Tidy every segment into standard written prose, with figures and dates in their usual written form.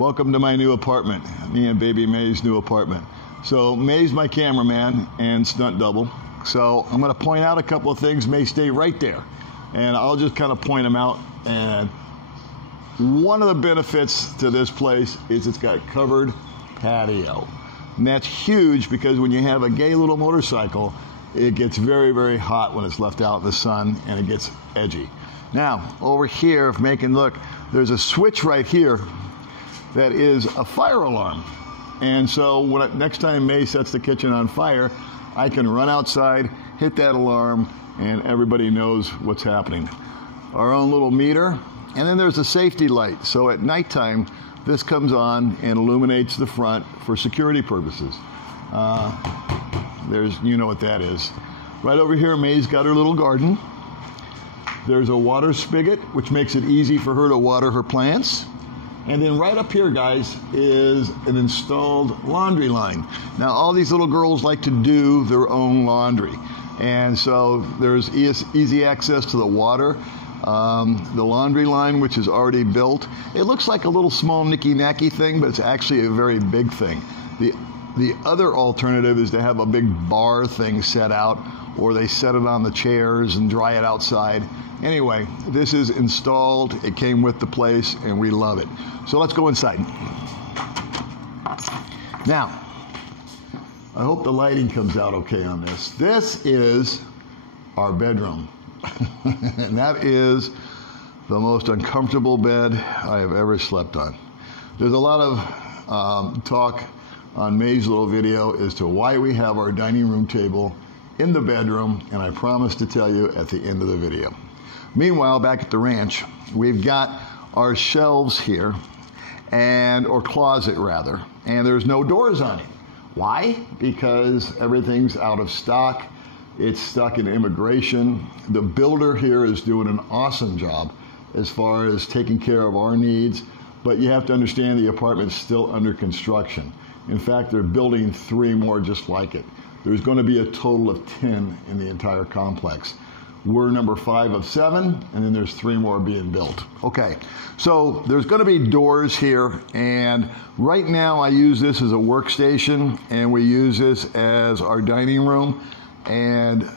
Welcome to my new apartment, me and baby May's new apartment. So May's my cameraman and stunt double. So I'm going to point out a couple of things. May stay right there, and I'll just kind of point them out. And one of the benefits to this place is it's got covered patio. And that's huge because when you have a gay little motorcycle, it gets very, very hot when it's left out in the sun and it gets edgy. Now, over here, if May can look, there's a switch right here that is a fire alarm. And so next time May sets the kitchen on fire, I can run outside, hit that alarm, and everybody knows what's happening. Our own little meter, and then there's a safety light. So at nighttime, this comes on and illuminates the front for security purposes. You know what that is. Right over here, May's got her little garden. There's a water spigot, which makes it easy for her to water her plants. And then right up here, guys, is an installed laundry line. Now, all these little girls like to do their own laundry. And so there's easy access to the water. The laundry line, which is already built. It looks like a little small nicky-nacky thing, but it's actually a very big thing. The other alternative is to have a big bar thing set out, or they set it on the chairs and dry it outside. Anyway, this is installed. It came with the place, and we love it. So let's go inside. Now, I hope the lighting comes out okay on this. This is our bedroom. And that is the most uncomfortable bed I have ever slept on. There's a lot of talk on May's little video as to why we have our dining room table in the bedroom, and I promise to tell you at the end of the video. Meanwhile, back at the ranch, we've got our shelves here, or closet rather, and there's no doors on it. Why? Because everything's out of stock. It's stuck in immigration. The builder here is doing an awesome job as far as taking care of our needs, but you have to understand the apartment's still under construction. In fact, they're building 3 more just like it. There's going to be a total of 10 in the entire complex. We're number 5 of 7, and then there's 3 more being built. Okay, so there's going to be doors here, and right now I use this as a workstation, and we use this as our dining room. And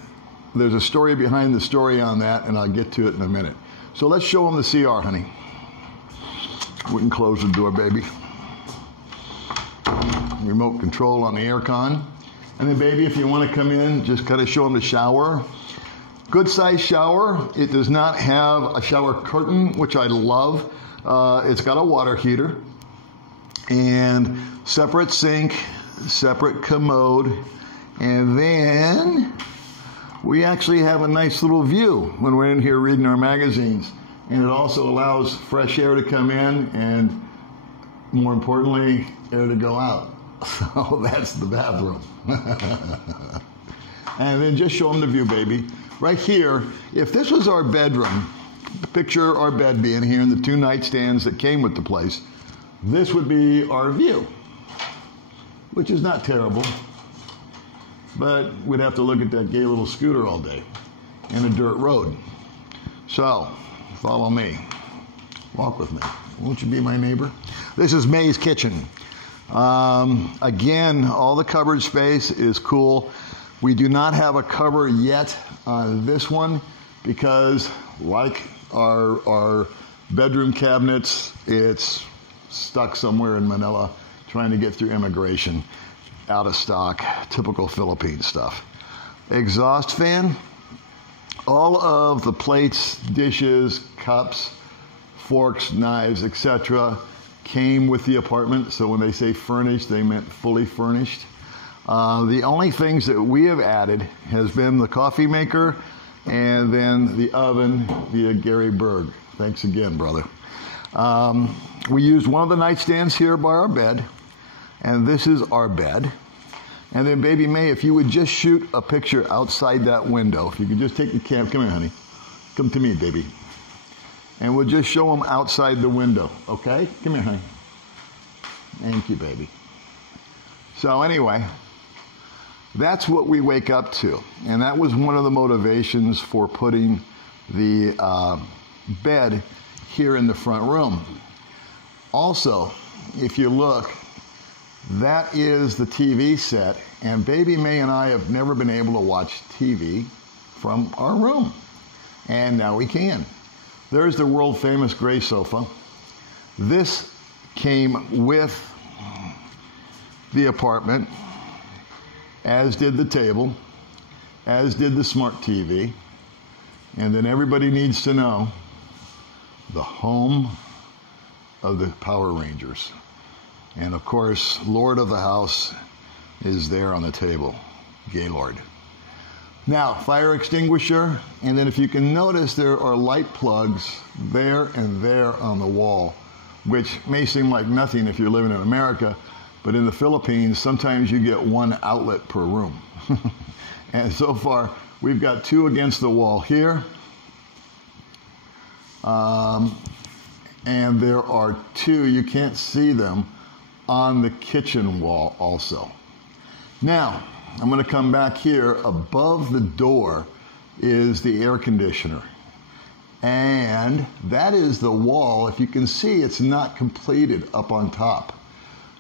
there's a story behind the story on that, and I'll get to it in a minute. So let's show them the CR, honey. We can close the door, baby. Remote control on the aircon. And then, baby, if you want to come in, just kind of show them the shower. Good size shower. It does not have a shower curtain, which I love. It's got a water heater and separate sink, separate commode. And then we actually have a nice little view when we're in here reading our magazines. And it also allows fresh air to come in and, more importantly, air to go out. So that's the bathroom. And then just show them the view, baby. Right here, if this was our bedroom, picture our bed being here and the 2 nightstands that came with the place, this would be our view, which is not terrible. But we'd have to look at that gay little scooter all day and a dirt road. So, follow me. Walk with me. Won't you be my neighbor? This is May's kitchen. Again, all the cupboard space is cool. We do not have a cover yet on this one because, like our bedroom cabinets, it's stuck somewhere in Manila trying to get through immigration. Out of stock, typical Philippine stuff. Exhaust fan. All of the plates, dishes, cups, forks, knives, etc. came with the apartment. So when they say furnished, they meant fully furnished. The only things that we have added has been the coffee maker and then the oven via Gary Berg. Thanks again, brother. We used one of the nightstands here by our bed. And this is our bed. And then, baby May, if you would just shoot a picture outside that window. If you could just take the cam. Come here, honey. Come to me, baby. And we'll just show them outside the window. Okay? Come here, honey. Thank you, baby. So anyway, that's what we wake up to. And that was one of the motivations for putting the bed here in the front room. Also, if you look, that is the TV set, and baby May and I have never been able to watch TV from our room, and now we can. There's the world famous gray sofa. This came with the apartment, as did the table, as did the smart TV. And then everybody needs to know the home of the Power Rangers. And of course, Lord of the house is there on the table, Gaylord. Now, fire extinguisher, and then if you can notice, there are light plugs there and there on the wall, which may seem like nothing if you're living in America, but in the Philippines, sometimes you get one outlet per room. And so far, we've got two against the wall here. And there are two, you can't see them, on the kitchen wall also. Now, I'm going to come back here. Above the door is the air conditioner. And that is the wall. If you can see, it's not completed up on top.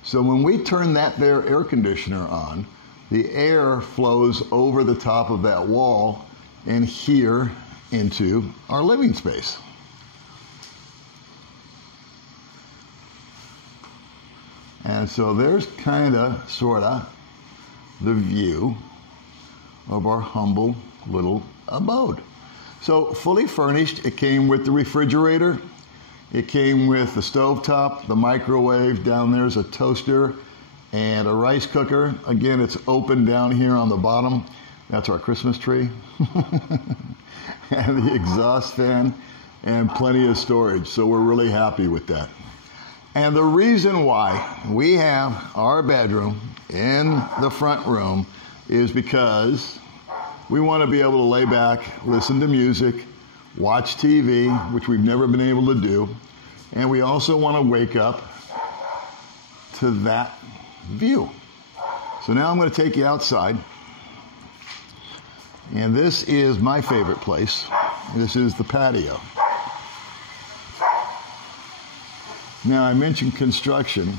So when we turn that there air conditioner on, the air flows over the top of that wall and here into our living space. And so there's kind of, sort of, the view of our humble little abode. So fully furnished, it came with the refrigerator, it came with the stovetop, the microwave, down there's a toaster, and a rice cooker. Again, it's open down here on the bottom. That's our Christmas tree. And the exhaust fan, and plenty of storage. So we're really happy with that. And the reason why we have our bedroom in the front room is because we want to be able to lay back, listen to music, watch TV, which we've never been able to do. And we also want to wake up to that view. So now I'm going to take you outside. And this is my favorite place. This is the patio. Now, I mentioned construction.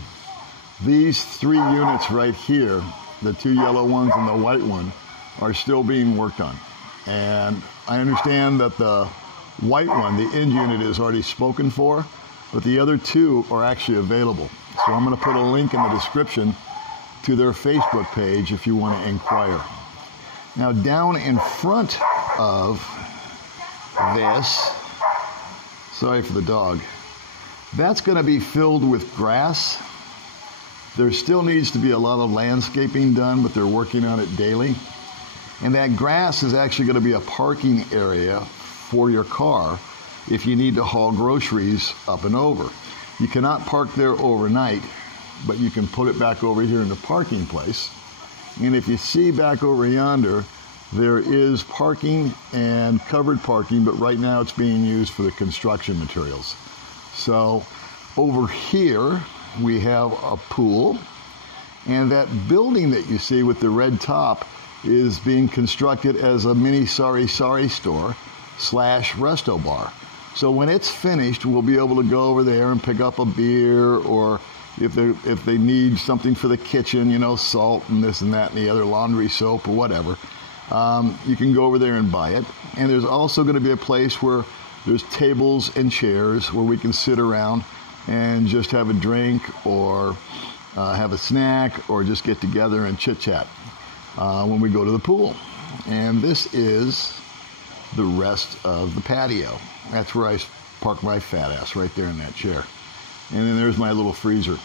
These three units right here, the two yellow ones and the white one, are still being worked on. And I understand that the white one, the end unit, is already spoken for, but the other two are actually available. So I'm going to put a link in the description to their Facebook page if you want to inquire. Now, down in front of this, sorry for the dog, that's going to be filled with grass. There still needs to be a lot of landscaping done, but they're working on it daily. And that grass is actually going to be a parking area for your car if you need to haul groceries up and over. You cannot park there overnight, but you can put it back over here in the parking place. And if you see back over yonder, there is parking and covered parking, but right now it's being used for the construction materials. So over here, we have a pool, and that building that you see with the red top is being constructed as a mini Sorry Sorry store / resto bar. So when it's finished, we'll be able to go over there and pick up a beer, or if they need something for the kitchen, you know, salt and this and that and the other, laundry soap or whatever, you can go over there and buy it. And there's also going to be a place where there's tables and chairs where we can sit around and just have a drink or have a snack or just get together and chit-chat when we go to the pool. And this is the rest of the patio. That's where I park my fat ass, right there in that chair. And then there's my little freezer.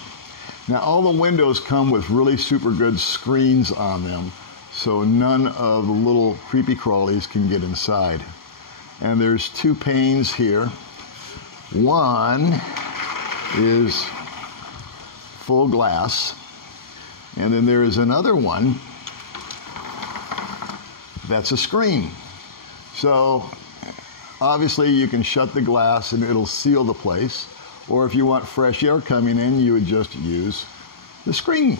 Now, all the windows come with really super good screens on them, so none of the little creepy crawlies can get inside. And there's two panes here. One is full glass, and then there is another one that's a screen. So obviously you can shut the glass and it'll seal the place, or if you want fresh air coming in, you would just use the screen.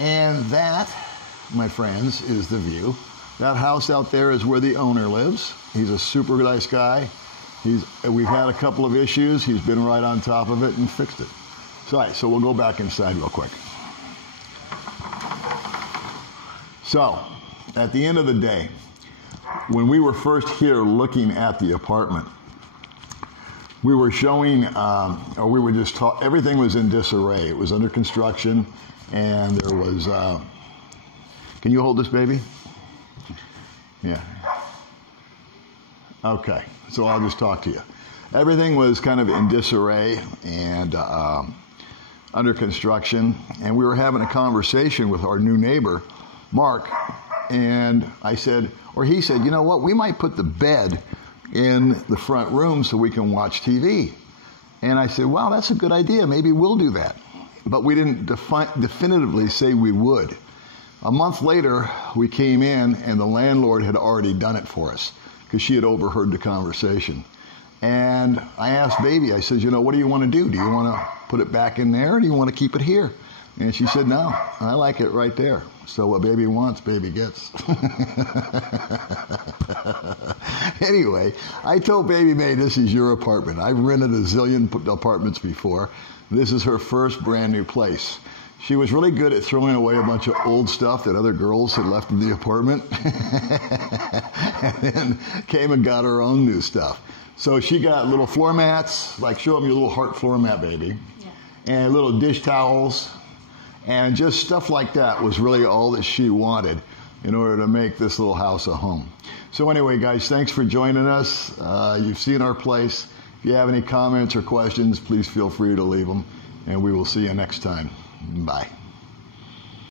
And that, my friends, is the view. That house out there is where the owner lives. He's a super nice guy. We've had a couple of issues. He's been right on top of it and fixed it. So, all right, so we'll go back inside real quick. So, at the end of the day, when we were first here looking at the apartment, we were showing, or we were just everything was in disarray. It was under construction, and there was, can you hold this baby? Yeah. Okay, so I'll just talk to you. Everything was kind of in disarray and under construction, and we were having a conversation with our new neighbor, Mark, and I said, or he said, you know what, we might put the bed in the front room so we can watch TV. And I said, wow, that's a good idea. Maybe we'll do that. But we didn't definitively say we would. A month later, we came in, and the landlord had already done it for us because she had overheard the conversation. And I asked Baby, I said, you know, what do you want to do? Do you want to put it back in there, or do you want to keep it here? And she said, no, I like it right there. So what Baby wants, Baby gets. Anyway, I told Baby May, this is your apartment. I've rented a zillion apartments before. This is her first brand new place. She was really good at throwing away a bunch of old stuff that other girls had left in the apartment. And then came and got her own new stuff. So she got little floor mats, like show them your little heart floor mat, Baby. Yeah. And little dish towels. And just stuff like that was really all that she wanted in order to make this little house a home. So anyway, guys, thanks for joining us. You've seen our place. If you have any comments or questions, please feel free to leave them. And we will see you next time. Bye.